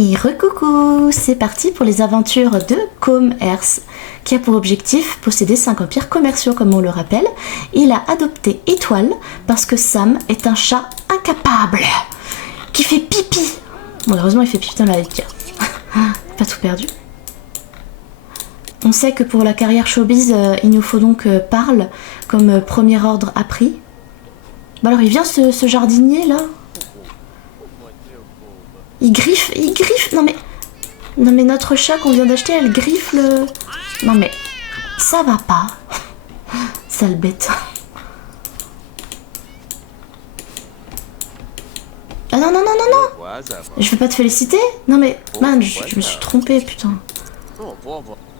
Et recoucou, c'est parti pour les aventures de Commerce, qui a pour objectif posséder 5 empires commerciaux comme on le rappelle. Il a adopté Étoile parce que Sam est un chat incapable, qui fait pipi. Bon, heureusement il fait pipi dans la litière. Pas tout perdu. On sait que pour la carrière showbiz, il nous faut donc Parle comme premier ordre appris. Bah alors il vient ce jardinier là. Il griffe. Non mais notre chat qu'on vient d'acheter, elle griffe le... Non mais ça va pas. Sale bête. Ah non. Je vais pas te féliciter. Non mais man, je me suis trompée putain.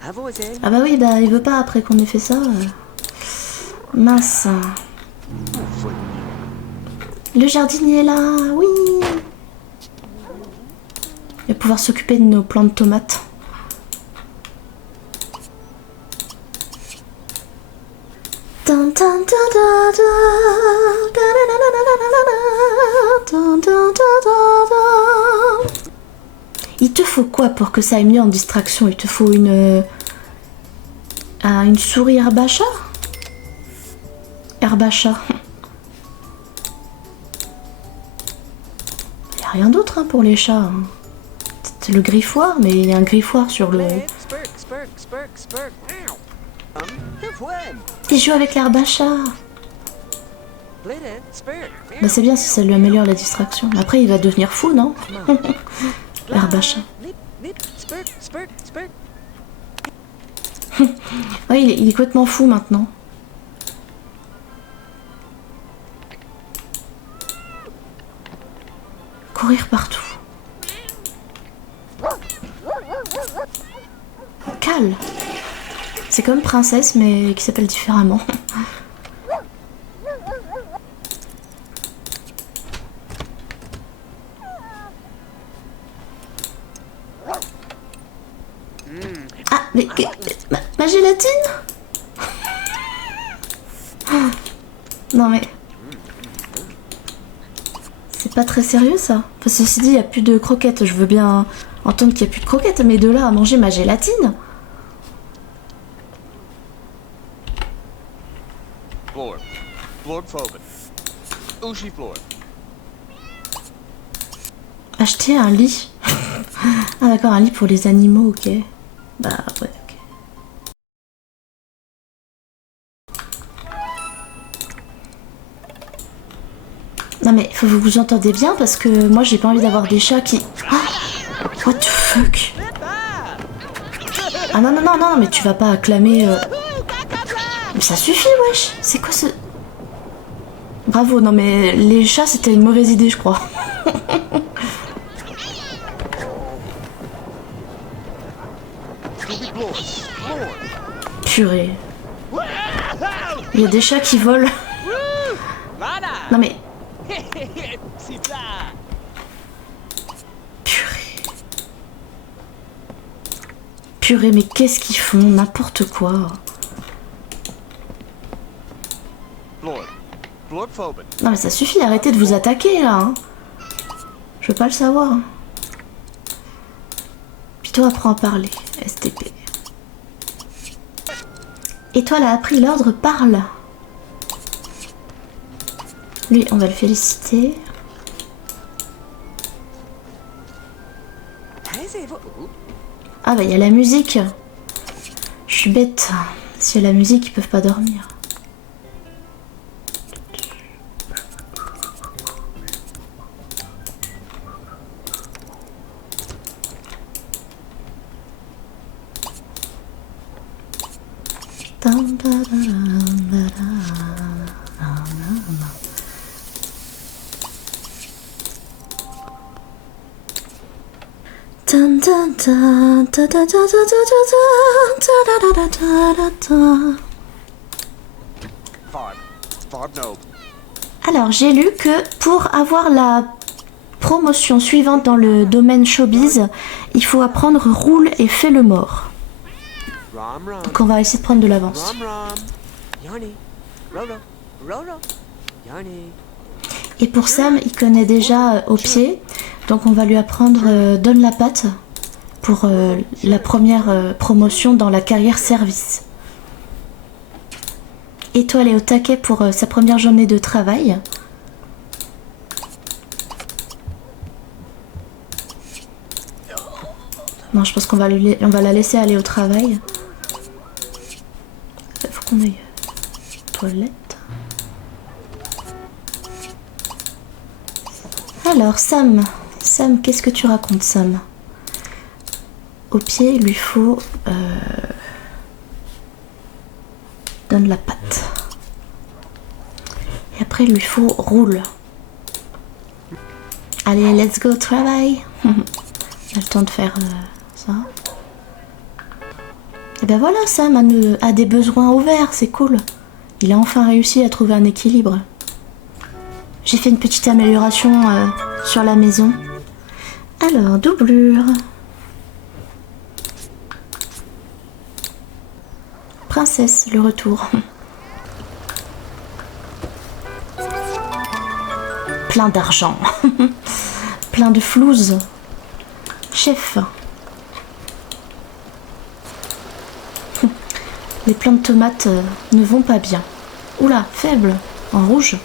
Ah bah oui, bah il veut pas après qu'on ait fait ça. Mince. Le jardinier est là, oui. Il va pouvoir s'occuper de nos plants de tomates. Il te faut quoi pour que ça aille mieux en distraction? Il te faut une souris herbacha? Herbacha. Il n'y a rien d'autre hein, pour les chats. Hein. C'est le griffoir, mais il y a un griffoir sur le... Il joue avec l'herbacha. Bah c'est bien si ça lui améliore la distraction. Après il va devenir fou, non? L'herbacha. Ouais, il est complètement fou maintenant. Courir partout. Cal. C'est comme Princesse mais qui s'appelle différemment. Ah mais ma gélatine. Non mais c'est pas très sérieux ça. Enfin, ceci dit, il n'y a plus de croquettes. Je veux bien entendre qu'il n'y a plus de croquettes, mais de là à manger ma gélatine. Acheter un lit. Ah d'accord, un lit pour les animaux, ok. Bah ouais, ok. Non mais faut que vous vous entendez bien parce que moi j'ai pas envie d'avoir des chats qui... Ah, what the fuck? Ah non, mais tu vas pas acclamer... Mais ça suffit wesh. C'est quoi ce... Bravo, non mais les chats c'était une mauvaise idée je crois. Purée. Il y a des chats qui volent. Non mais... Purée, mais qu'est-ce qu'ils font? N'importe quoi. Non mais ça suffit, arrêtez de vous attaquer là. Hein. Je veux pas le savoir. Puis toi apprends à parler, STP. Étoile a appris l'ordre Parle. Lui, on va le féliciter. Ah bah il y a la musique. Je suis bête. S'il y a la musique, ils peuvent pas dormir. Alors j'ai lu que pour avoir la promotion suivante dans le domaine showbiz, il faut apprendre roule et fais le mort. Donc on va essayer de prendre de l'avance. Et pour Sam, il connaît déjà au pied Donc on va lui apprendre donne la patte pour la première promotion dans la carrière service. Étoile est au taquet pour sa première journée de travail. Non, je pense qu'on va, on va la laisser aller au travail. Faut qu'on aille toilette. Alors, Sam. Sam, qu'est-ce que tu racontes, Sam? Au pied, il lui faut... donne la patte. Et après, il lui faut roule. Allez, let's go, travail. On a le temps de faire ça. Et ben voilà, Sam a des besoins ouverts, c'est cool. Il a enfin réussi à trouver un équilibre. J'ai fait une petite amélioration sur la maison. Alors, doublure. Princesse, le retour. Plein d'argent. Plein de flouze. Chef. Les plants de tomates ne vont pas bien. Oula, faible. En rouge.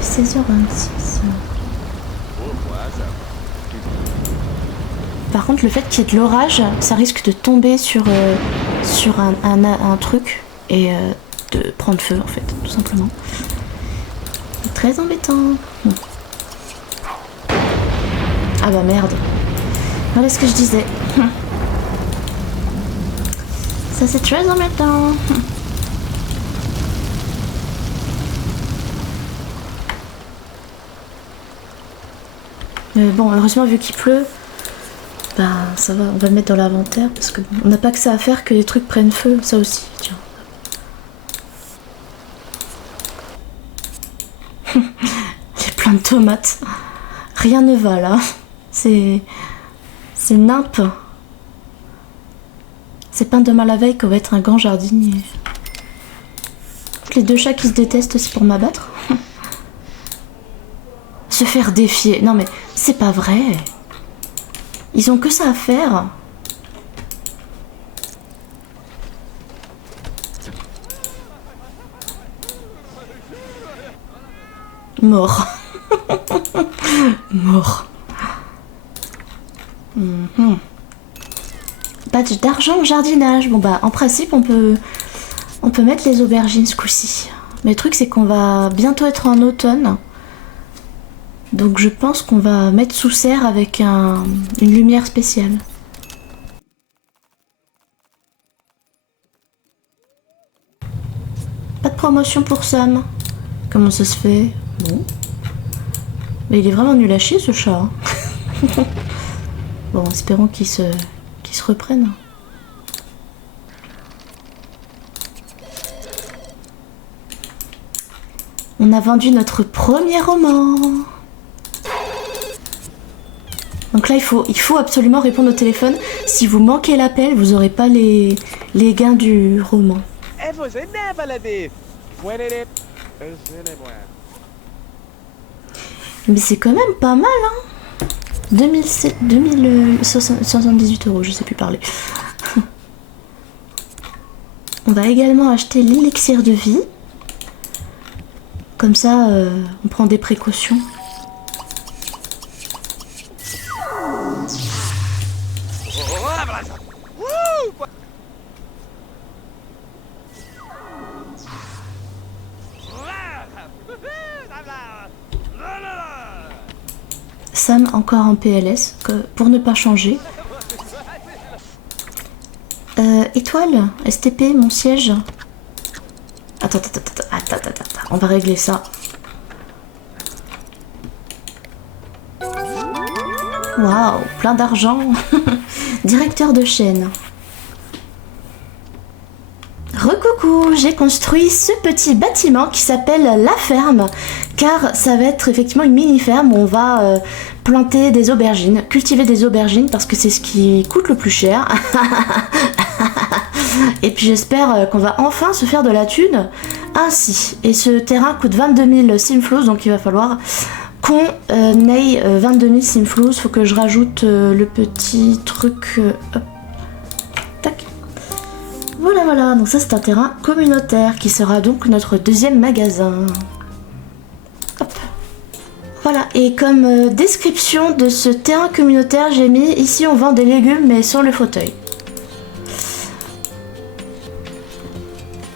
16h26. Par contre, le fait qu'il y ait de l'orage, ça risque de tomber sur un truc et de prendre feu, en fait, tout simplement. C'est très embêtant. Ah bah merde. Voilà ce que je disais. Ça, c'est très embêtant. Mais bon, heureusement, vu qu'il pleut, bah ça va, on va le mettre dans l'inventaire parce que on n'a pas que ça à faire que les trucs prennent feu, ça aussi, tiens. Les plants de tomates. Rien ne va là. C'est nimp. C'est pas demain la veille qu'on va être un grand jardinier. Les deux chats qui se détestent, c'est pour m'abattre. Se faire défier. Non mais c'est pas vrai. Ils ont que ça à faire. Mort. Mort. Badge d'argent au jardinage. Bon bah en principe on peut mettre les aubergines ce coup-ci. Mais le truc c'est qu'on va bientôt être en automne. Donc je pense qu'on va mettre sous serre avec une lumière spéciale. Pas de promotion pour Sam. Comment ça se fait? Bon. Mais il est vraiment nul à chier ce chat. Hein. Bon, espérons qu'il se reprenne. On a vendu notre premier roman. Donc là, il faut absolument répondre au téléphone. Si vous manquez l'appel, vous n'aurez pas les gains du roman. Mais c'est quand même pas mal, hein. 2078 €, je sais plus parler. On va également acheter l'élixir de vie. Comme ça, on prend des précautions. Sam encore en PLS, pour ne pas changer. Étoile, STP, mon siège. Attends, on va régler ça. Waouh, plein d'argent. Directeur de chaîne. Recoucou, j'ai construit ce petit bâtiment qui s'appelle la ferme, car ça va être effectivement une mini-ferme où on va planter des aubergines, cultiver des aubergines parce que c'est ce qui coûte le plus cher. Et puis j'espère qu'on va enfin se faire de la thune ainsi. Et ce terrain coûte 22 000 simflouz, donc il va falloir qu'on ait 22 000 simflouz. Faut que je rajoute le petit truc... hop. Tac. Voilà, voilà. Donc ça c'est un terrain communautaire qui sera donc notre deuxième magasin. Hop. Voilà. Et comme description de ce terrain communautaire, j'ai mis ici on vend des légumes mais sans le fauteuil.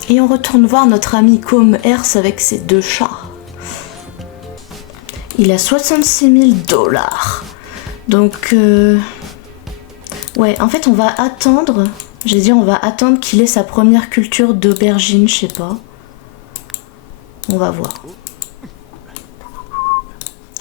Et on retourne voir notre ami Commerce avec ses 2 chats. Il a 66 000 $. Donc, ouais, en fait, on va attendre. J'ai dit, on va attendre qu'il ait sa première culture d'aubergine, je sais pas. On va voir.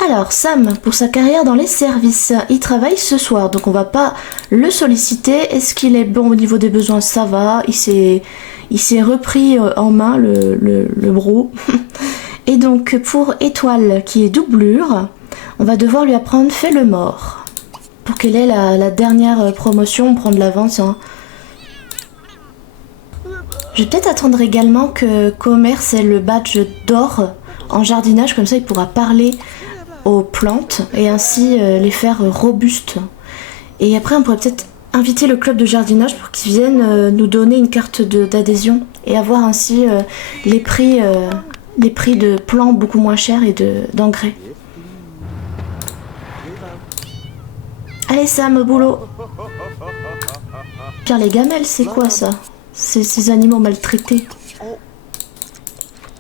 Alors, Sam, pour sa carrière dans les services, il travaille ce soir, donc on va pas le solliciter. Est-ce qu'il est bon au niveau des besoins? Ça va, il s'est repris en main, le bro. Et donc, pour Étoile, qui est doublure, on va devoir lui apprendre Fais le mort. Pour qu'elle ait la dernière promotion, on prend de l'avance. Hein. Je vais peut-être attendre également que Commerce ait le badge d'or en jardinage, comme ça il pourra parler aux plantes et ainsi les faire robustes. Et après on pourrait peut-être inviter le club de jardinage pour qu'ils viennent nous donner une carte d'adhésion et avoir ainsi les prix de plants beaucoup moins chers et d'engrais. Allez Sam, au boulot. Pierre les gamelles, c'est quoi ça? C'est ces animaux maltraités.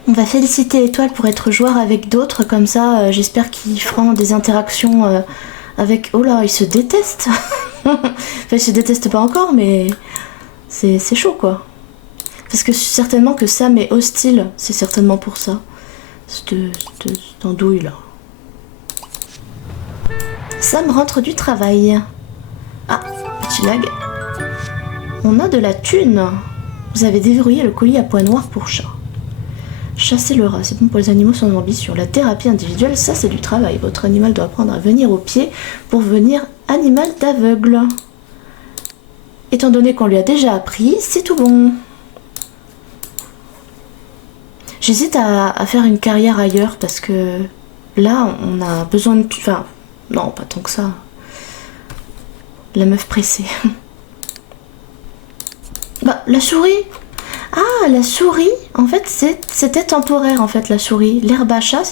On va féliciter Étoile pour être joueur avec d'autres, comme ça j'espère qu'ils feront des interactions avec... Oh là, ils se détestent. Enfin, ils se détestent pas encore, mais c'est chaud quoi. Parce que certainement que Sam est hostile, c'est certainement pour ça. Cette andouille là. Sam rentre du travail. Ah, petit lag. On a de la thune. Vous avez déverrouillé le colis à poids noir pour chat. Chasser le rat, c'est bon pour les animaux sans ambition. La thérapie individuelle, ça c'est du travail. Votre animal doit apprendre à venir au pied pour devenir animal d'aveugle. Étant donné qu'on lui a déjà appris, c'est tout bon. J'hésite à faire une carrière ailleurs parce que là on a besoin de... Enfin, non, pas tant que ça. La meuf pressée. Bah, la souris. Ah, la souris, en fait, c'était temporaire, en fait, la souris. L'herbe à chat,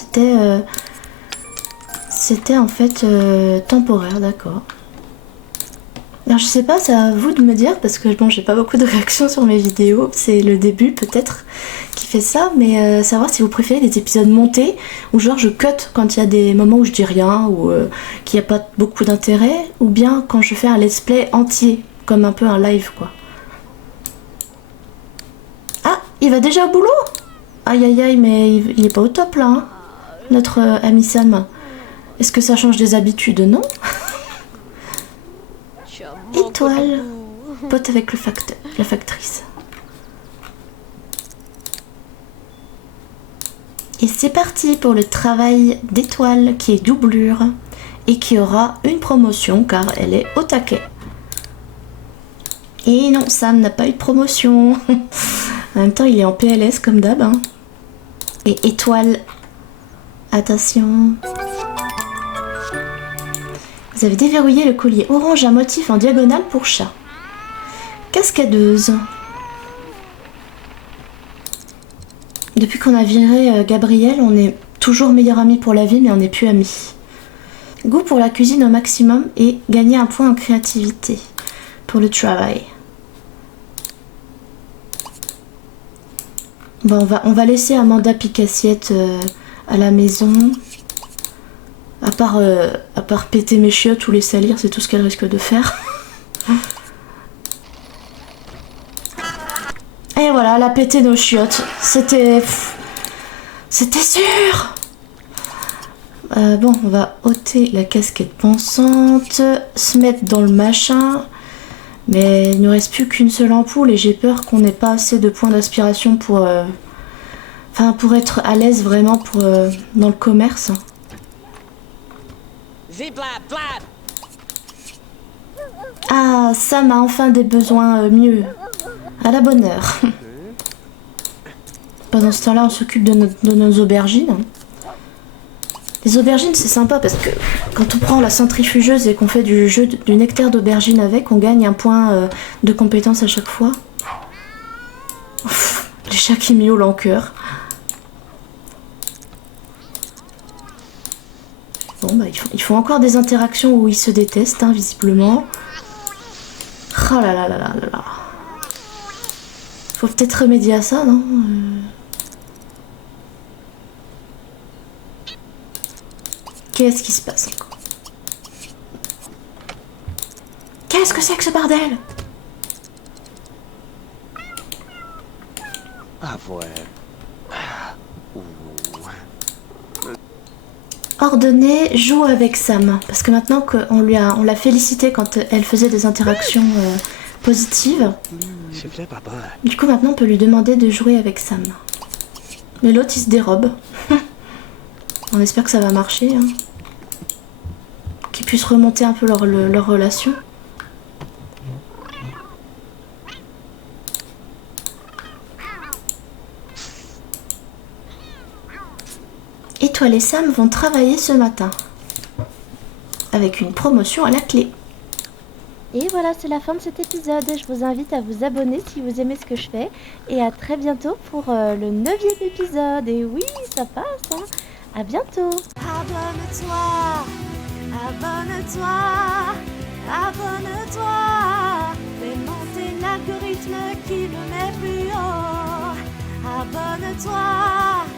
c'était en fait temporaire, d'accord. Alors, je sais pas, c'est à vous de me dire, parce que bon, j'ai pas beaucoup de réactions sur mes vidéos. C'est le début, peut-être, qui fait ça, mais savoir si vous préférez les épisodes montés, ou genre je cut quand il y a des moments où je dis rien, ou qu'il n'y a pas beaucoup d'intérêt, ou bien quand je fais un let's play entier, comme un peu un live, quoi. Ah, il va déjà au boulot? Aïe aïe aïe, mais il est pas au top là, hein, notre ami Sam. Est-ce que ça change des habitudes? Non. Étoile, pote avec la factrice. Et c'est parti pour le travail d'Étoile qui est doublure et qui aura une promotion car elle est au taquet. Et non, Sam n'a pas eu de promotion. En même temps, il est en PLS comme d'hab. Hein. Et Étoile, attention. Vous avez déverrouillé le collier orange à motif en diagonale pour chat. Cascadeuse. Depuis qu'on a viré Gabriel, on est toujours meilleurs amis pour la vie, mais on n'est plus amis. Goût pour la cuisine au maximum et gagner un point en créativité pour le travail. Bon, on va laisser Amanda Picassiette à la maison. À part péter mes chiottes ou les salir, c'est tout ce qu'elle risque de faire. Et voilà, elle a pété nos chiottes. C'était sûr. Bon, on va ôter la casquette pensante, se mettre dans le machin. Mais il ne reste plus qu'une seule ampoule et j'ai peur qu'on n'ait pas assez de points d'aspiration pour être à l'aise vraiment dans le commerce. Ah, Sam a enfin des besoins mieux. À la bonne heure. Pendant ce temps-là, on s'occupe de nos aubergines. Les aubergines, c'est sympa parce que quand on prend la centrifugeuse et qu'on fait du nectar d'aubergine avec, on gagne un point de compétence à chaque fois. Ouf, les chats qui miaulent en cœur. Bon, bah, ils font encore des interactions où ils se détestent, hein, visiblement. Oh là là là là là là. Faut peut-être remédier à ça, non? Qu'est-ce qui se passe encore? Qu'est-ce que c'est que ce bordel? Ah ouais. Ordonner, joue avec Sam. Parce que maintenant qu'on l'a félicité quand elle faisait des interactions positives. Du coup maintenant on peut lui demander de jouer avec Sam. Mais l'autre il se dérobe. On espère que ça va marcher. Hein. Qu'ils puissent remonter un peu leur relation. Étoile et Sam vont travailler ce matin. Avec une promotion à la clé. Et voilà, c'est la fin de cet épisode. Je vous invite à vous abonner si vous aimez ce que je fais. Et à très bientôt pour le 9e épisode. Et oui, ça passe, hein. À bientôt. Abonne-toi, abonne-toi, abonne-toi. Fais monter l'algorithme qui me met plus haut. Abonne-toi.